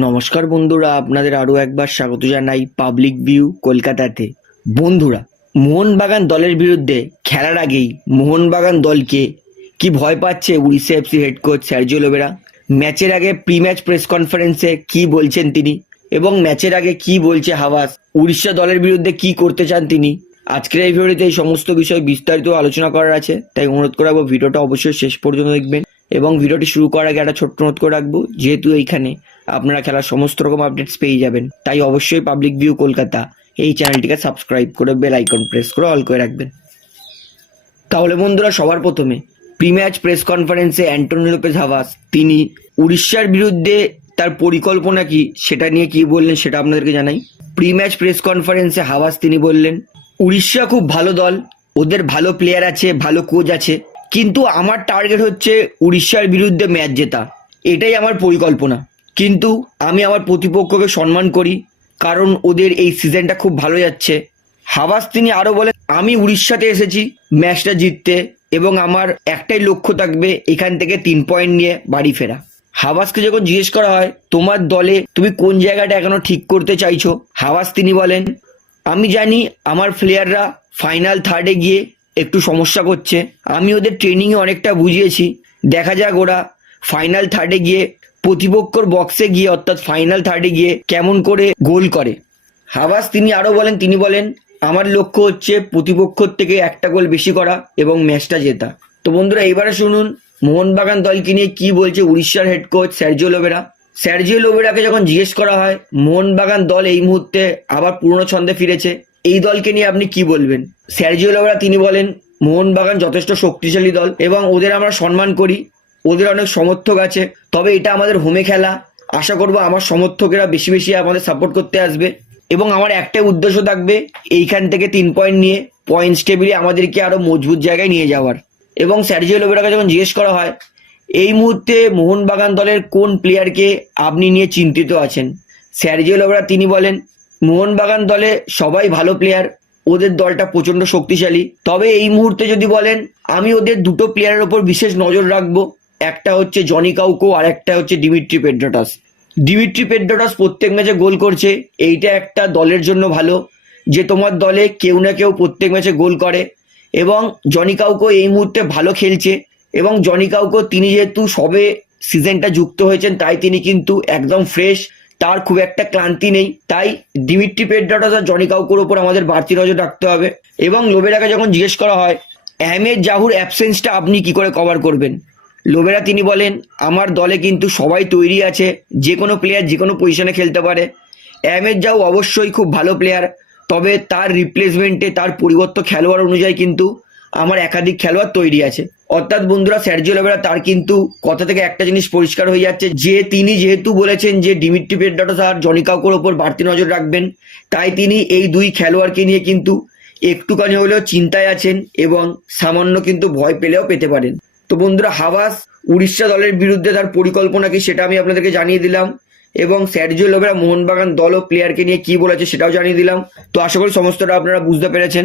নমস্কার বন্ধুরা, আপনাদের আরও একবার স্বাগত জানাই পাবলিক ভিউ কলকাতাতে। বন্ধুরা, মোহনবাগান দলের বিরুদ্ধে খেলার আগেই মোহনবাগান দলকে কি ভয় পাচ্ছে Odisha FC head coach Sergio Lobera ম্যাচের আগে প্রি ম্যাচ প্রেস কনফারেন্সে কি বলছেন তিনি? এবং ম্যাচের আগে কি বলছে হাওয়াস? উড়িষ্যা দলের বিরুদ্ধে কি করতে চান তিনি? আজকের এই ভিডিওতে এই সমস্ত বিষয় বিস্তারিত আলোচনা করার আছে, তাই অনুরোধ করাবো ভিডিওটা অবশ্যই শেষ পর্যন্ত দেখবেন। এবং ভিডিওটি শুরু করার আগে একটা ছোট্ট নোট করে রাখব। যেহেতু এইখানে আপনারা খেলার সমস্ত রকম আপডেটস পেয়ে যাবেন, তাই অবশ্যই পাবলিক ভিউ কলকাতা এই চ্যানেলটিকে সাবস্ক্রাইব করে বেল আইকন প্রেস করে অল করে রাখবেন। তাহলে বন্ধুরা, সবার প্রথমে প্রি ম্যাচ প্রেস কনফারেন্সে অ্যান্টনি লোপেজ হাভাস, তিনি উড়িষ্যার বিরুদ্ধে তার পরিকল্পনা কি, সেটা নিয়ে কি বললেন সেটা আপনাদেরকে জানাই। প্রি ম্যাচ প্রেস কনফারেন্সে হাওয়াস তিনি বললেন, উড়িষ্যা খুব ভালো দল, ওদের ভালো প্লেয়ার আছে, ভালো কোচ আছে কিন্তু আমার টার্গেট হচ্ছে উড়িষ্যার বিরুদ্ধে ম্যাচ জেতা। এটাই আমার পরিকল্পনা। কিন্তু আমি আমার প্রতিপক্ষকে সম্মান করি, কারণ ওদের এই সিজনটা খুব ভালো যাচ্ছে। হাবাস তিনি আরও বলেন, আমি উড়িষ্যাতে এসেছি ম্যাচটা জিততে এবং আমার একটাই লক্ষ্য থাকবে এখান থেকে তিন পয়েন্ট নিয়ে বাড়ি ফেরা। হাবাসকে যখন জিজ্ঞেস করা হয়, তোমার দলে তুমি কোন জায়গাটা এখনও ঠিক করতে চাইছো? হাবাস তিনি বলেন, আমি জানি আমার প্লেয়াররা ফাইনাল থার্ডে গিয়ে একটু সমস্যা করছে। আমি ওদের ট্রেনিংয়ে অনেকটা বুঝিয়েছি। দেখা যাক ওরা ফাইনাল থার্ডে গিয়ে প্রতিপক্ষর বক্সে গিয়ে অর্থাৎ ফাইনাল থার্ডে গিয়ে কেমন করে গোল করে। হাবাস তিনি আরও বলেন, তিনি বলেন, আমার লক্ষ্য হচ্ছে প্রতিপক্ষর থেকে একটা গোল বেশি করা এবং ম্যাচটা জেতা। তো বন্ধুরা, এবারে শুনুন, মোহনবাগান দলকে নিয়ে কি বলছে উড়িষ্যার head coach Sergio Lobera Sergio লোবেরাকে যখন জিজ্ঞেস করা হয়, মোহনবাগান দল এই মুহূর্তে আবার পুরনো ছন্দে ফিরেছে? এই দলকে নিয়ে আপনি কি বলবেন? স্যার্জিও লোবেরা তিনি বলেন, মোহনবাগান যথেষ্ট শক্তিশালী দল এবং ওদের আমরা সম্মান করি, ওদের অনেক সমর্থক আছে, তবে এটা আমাদের হোমে খেলা। আশা করব আমার সমর্থকেরা বেশি বেশি আমাদের সাপোর্ট করতে আসবে। এবং আমার একটাই উদ্দেশ্য থাকবে, এইখান থেকে তিন পয়েন্ট নিয়ে পয়েন্টস টেবিলে আমাদেরকে আরও মজবুত জায়গায় নিয়ে যাওয়ার। এবং স্যার্জিও লোবেরাকে যখন জিজ্ঞেস করা হয়, এই মুহূর্তে মোহনবাগান দলের কোন প্লেয়ারকে আপনি নিয়ে চিন্তিত আছেন? স্যার্জিও লোবেরা তিনি বলেন মোহনবাগান দলে সবাই ভালো প্লেয়ার ওদের দলটা প্রচণ্ড শক্তিশালী। তবে এই মুহূর্তে যদি বলেন, আমি ওদের দুটো প্লেয়ারের ওপর বিশেষ নজর রাখব। একটা হচ্ছে জনি কাউকো, আর একটা হচ্ছে ডিমিট্রি পেড্রোটাস। ডিমিট্রি পেড্রোটাস প্রত্যেক ম্যাচে গোল করছে, এইটা একটা দলের জন্য ভালো, যে তোমার দলে কেউ না কেউ প্রত্যেক ম্যাচে গোল করে। এবং জনি কাউকো এই মুহূর্তে ভালো খেলছে, এবং জনি কাউকো তিনি যেহেতু সবে সিজনটা যুক্ত হয়েছেন, তাই তিনি কিন্তু একদম ফ্রেশ তার খুব একটা ক্লান্তি নেই। তাই ডিমিট্রি পেড্রাটাস আর জনি কাউকোর ওপর আমাদের বাড়তি নজর রাখতে হবে। এবং লোবেরাকে যখন জিজ্ঞেস করা হয় আহমেদ জাহুর অ্যাবসেন্সটা আপনি কি করে কভার করবেন? লোবেরা তিনি বলেন, আমার দলে কিন্তু সবাই তৈরি আছে, যে কোনো প্লেয়ার যে কোনো পজিশনে খেলতে পারে। আহমেদ জাহু অবশ্যই খুব ভালো প্লেয়ার তবে তার রিপ্লেসমেন্টে তার পরিবর্ত খেলোয়াড় অনুযায়ী কিন্তু আমার একাধিক খেলোয়াড় তৈরি আছে। অর্থাৎ বন্ধুরা স্যার্জিও লোবেরা, তার কিন্তু কথা থেকে একটা জিনিস পরিষ্কার হয়ে যাচ্ছে। যে তিনি যেহেতু বলেছেন যে ডিমিট্রি পেড্রাটোস আর জনি কাউকোর ওপর বাড়তি নজর রাখবেন, তাই তিনি এই দুই খেলোয়াড়কে নিয়ে কিন্তু একটুখানি হলেও চিন্তায় আছেন এবং সামান্য কিন্তু ভয় পেলেও পেতে পারেন। তো বন্ধুরা, হাওয়াস উড়িষ্যা দলের বিরুদ্ধে তার পরিকল্পনা কি সেটা আমি আপনাদেরকে জানিয়ে দিলাম এবং স্যার্জিও লোবেরা মোহনবাগান দল ও প্লেয়ারকে নিয়ে কি বলেছে সেটাও জানিয়ে দিলাম। তো আশা করি সমস্তটা আপনারা বুঝতে পেরেছেন।